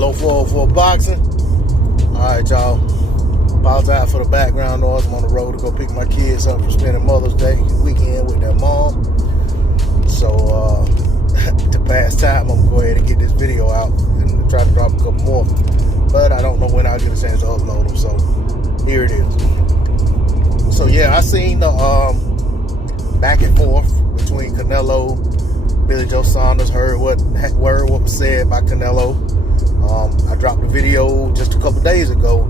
Low 404 Boxing. Alright, y'all. Apologize for the background noise. I'm on the road to go pick my kids up for spending Mother's Day weekend with their mom. So, to pass time, I'm going to go ahead and get this video out and try to drop a couple more. But I don't know when I'll get a chance to upload them, so here it is. So, yeah, I seen the back and forth between Canelo, Billy Joe Saunders, heard what was said by Canelo. I dropped a video just a couple days ago,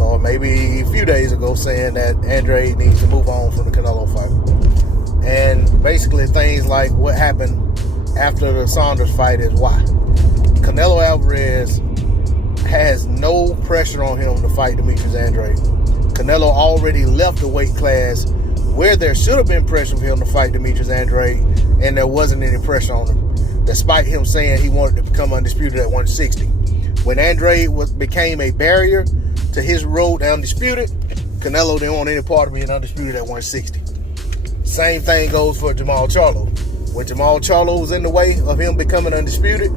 or maybe a few days ago, saying that Andrade needs to move on from the Canelo fight. And basically things like what happened after the Saunders fight is why. Canelo Alvarez has no pressure on him to fight Demetrius Andrade. Canelo already left the weight class where there should have been pressure for him to fight Demetrius Andrade, and there wasn't any pressure on him, despite him saying he wanted to become undisputed at 160. When Andrade became a barrier to his road to undisputed, Canelo didn't want any part of being undisputed at 160. Same thing goes for Jamal Charlo. When Jamal Charlo was in the way of him becoming undisputed,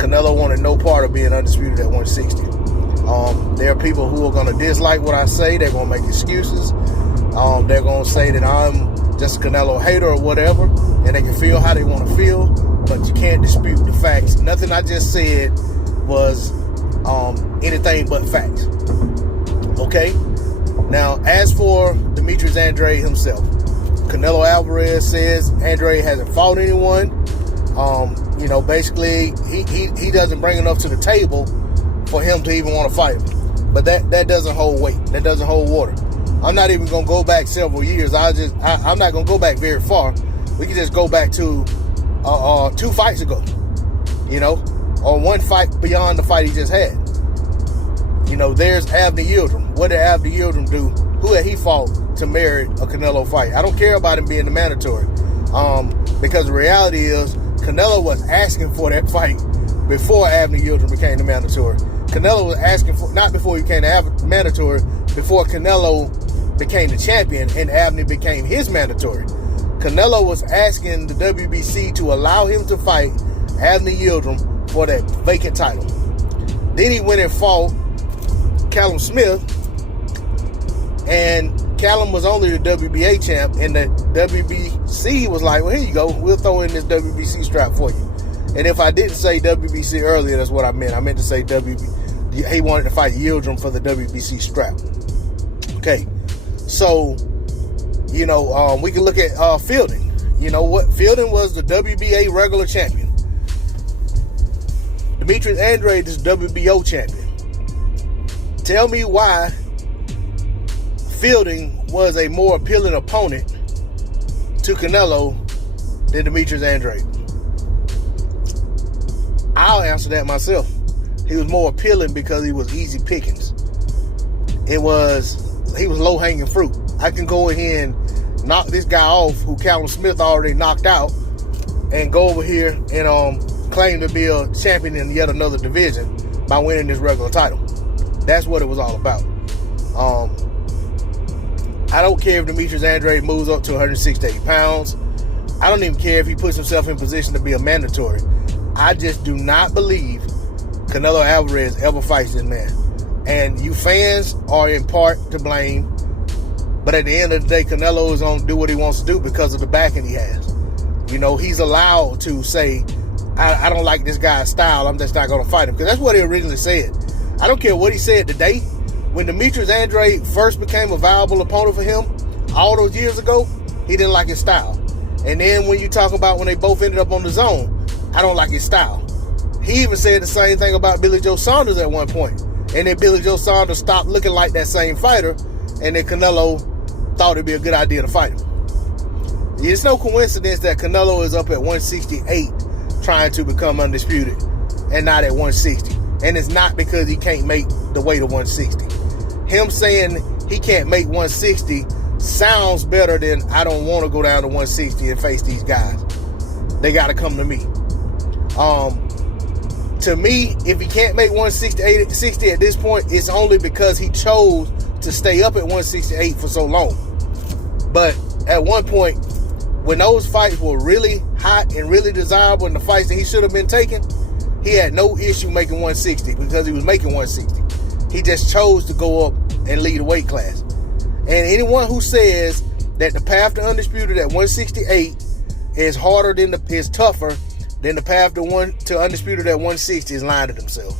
Canelo wanted no part of being undisputed at 160. There are people who are going to dislike what I say. They're going to make excuses. They're going to say that I'm just a Canelo hater or whatever, and they can feel how they want to feel, but you can't dispute the facts. Nothing I just said was anything but facts. Okay? Now, as for Demetrius Andrade himself, Canelo Alvarez says Andrade hasn't fought anyone. Basically, he doesn't bring enough to the table for him to even want to fight him. But that doesn't hold weight. That doesn't hold water. I'm not even going to go back several years. I'm not going to go back very far. We can just go back to 2 fights ago, or one fight beyond the fight he just had. There's Avni Yildirim. What did Avni Yildirim do? Who had he fought to merit a Canelo fight? I don't care about him being the mandatory, because the reality is Canelo was asking for that fight before Avni Yildirim became the mandatory. Canelo was asking for, not before he became the mandatory, before Canelo became the champion and Avni became his mandatory. Canelo was asking the WBC to allow him to fight Avni Yildirim for that vacant title. Then he went and fought Callum Smith, and Callum was only the WBA champ, and the WBC was like, well, here you go, we'll throw in this WBC strap for you. And if I didn't say WBC earlier, that's what I meant. I meant to say he wanted to fight Yildirim for the WBC strap. Okay, so, we can look at Fielding. Fielding was the WBA regular champion. Demetrius Andrade is WBO champion. Tell me why Fielding was a more appealing opponent to Canelo than Demetrius Andrade. I'll answer that myself. He was more appealing because he was easy pickings. He was low-hanging fruit. I can go in here and knock this guy off who Callum Smith already knocked out and go over here and claim to be a champion in yet another division by winning this regular title. That's what it was all about. I don't care if Demetrius Andrade moves up to 168 pounds. I don't even care if he puts himself in position to be a mandatory. I just do not believe Canelo Alvarez ever fights this man. And you fans are in part to blame. But at the end of the day, Canelo is going to do what he wants to do because of the backing he has. He's allowed to say, I don't like this guy's style, I'm just not going to fight him. Because that's what he originally said. I don't care what he said today. When Demetrius Andrade first became a viable opponent for him, all those years ago, he didn't like his style. And then when you talk about when they both ended up on the zone, I don't like his style. He even said the same thing about Billy Joe Saunders at one point. And then Billy Joe Saunders stopped looking like that same fighter, and then Canelo thought it'd be a good idea to fight him. It's no coincidence that Canelo is up at 168 trying to become undisputed and not at 160. And it's not because he can't make the weight of 160. Him saying he can't make 160 sounds better than I don't want to go down to 160 and face these guys. They got to come to me. To me, if he can't make 160 at this point, it's only because he chose to stay up at 168 for so long. But at one point, when those fights were really hot and really desirable and the fights that he should have been taking, he had no issue making 160 because he was making 160. He just chose to go up and lead a weight class. And anyone who says that the path to undisputed at 168 is tougher than the path to undisputed at 160 is lying to themselves.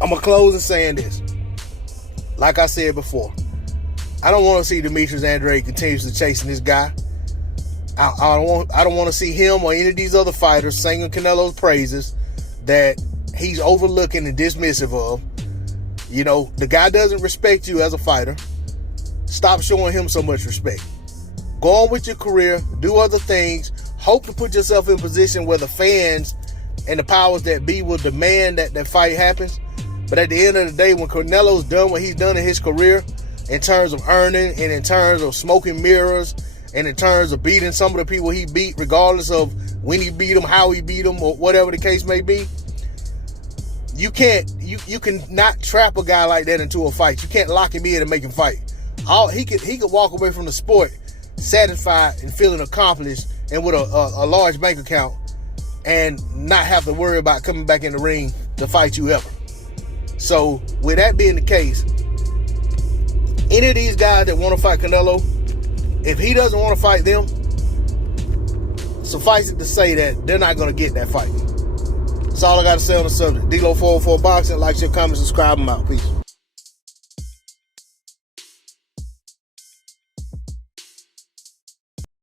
I'm gonna close in saying this. Like I said before, I don't want to see Demetrius Andrade continuously chasing this guy. I don't want to see him or any of these other fighters singing Canelo's praises that he's overlooking and dismissive of. You know, the guy doesn't respect you as a fighter. Stop showing him so much respect. Go on with your career, do other things, hope to put yourself in a position where the fans and the powers that be will demand that that fight happens. But at the end of the day, when Canelo's done what he's done in his career, in terms of earning and in terms of smoking mirrors and in terms of beating some of the people he beat, regardless of when he beat them, how he beat them, or whatever the case may be, you can not trap a guy like that into a fight. You can't lock him in and make him fight. He could walk away from the sport satisfied and feeling accomplished and with a large bank account and not have to worry about coming back in the ring to fight you ever. So with that being the case, any of these guys that want to fight Canelo, if he doesn't want to fight them, suffice it to say that they're not going to get that fight. That's all I got to say on the subject. D-Lo 404 Boxing. Like, share, comment, subscribe. I'm out. Peace.